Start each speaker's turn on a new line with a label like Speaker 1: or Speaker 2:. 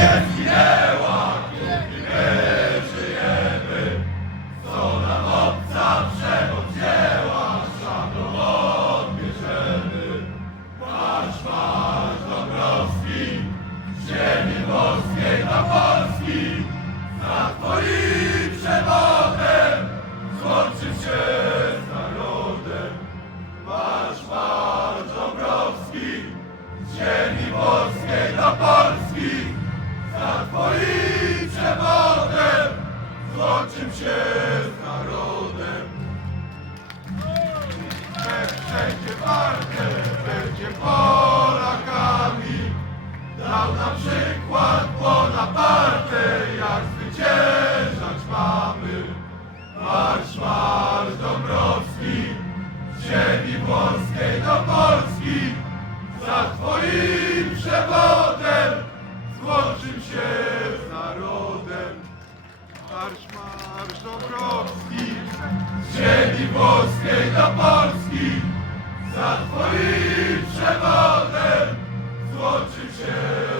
Speaker 1: nie zginęła, dopóki my żyjemy. Co nam obca przepodzieła, szanu odbierzemy. Marsz, marsz Dąbrowski, z ziemi polskiej dla Polski. Za twoim przewodem złączył się z narodem. Marsz, marsz Dąbrowski, z ziemi polskiej dla Polski. Nad twoim przewodem złączym się z narodem. Wszędzie warte, będzie Polakami. Dał nam przykład Bonaparte, jak zwyciężać mamy. Marsz, marsz Dąbrowski, z ziemi włoskiej do Polski, za twoim przewodem. Z ziemi włoskiej do Polski. Za twoim przewodem złączył się